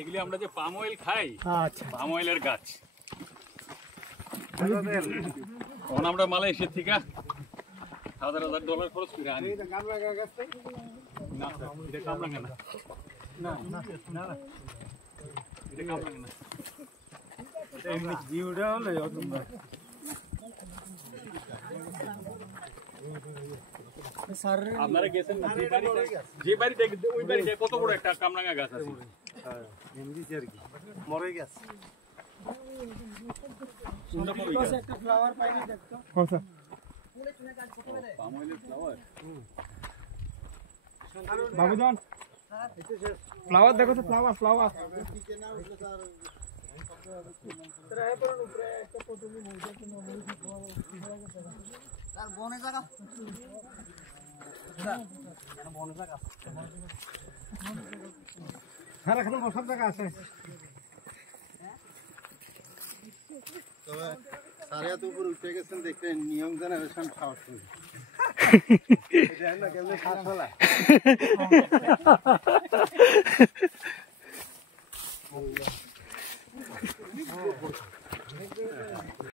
এগুলি আমরা যে পাম অয়েল খাই, পাম অয়েলের গাছ। তখন আমরা মালয়েশিয়া থেকে $1000 খরচ করে আনি। না এটা কামরাঙ্গা না, না না না এটা কামরাঙ্গা না, এটা এমনি জিওটা হলো তোমরা। আপনারা গেছেন যে বাড়িতে ওই বাড়িতে কত বড় একটা কামরাঙ্গা গাছ আছে, মরে গেছে। একটা ফ্লাওয়ার পাইনি দেখতো। বাবুজন ফ্লাওয়ার দেখো তো, ফ্লাওয়ার ফ্লাওয়ার হ্যাঁ এখানে বসার জায়গা আছে। তবে সারে এত উপরে উঠে গেছেন দেখতে নিয়ম জেনারেশন সাহস করে। এটা না কেমনে শ্বাস ফেলা।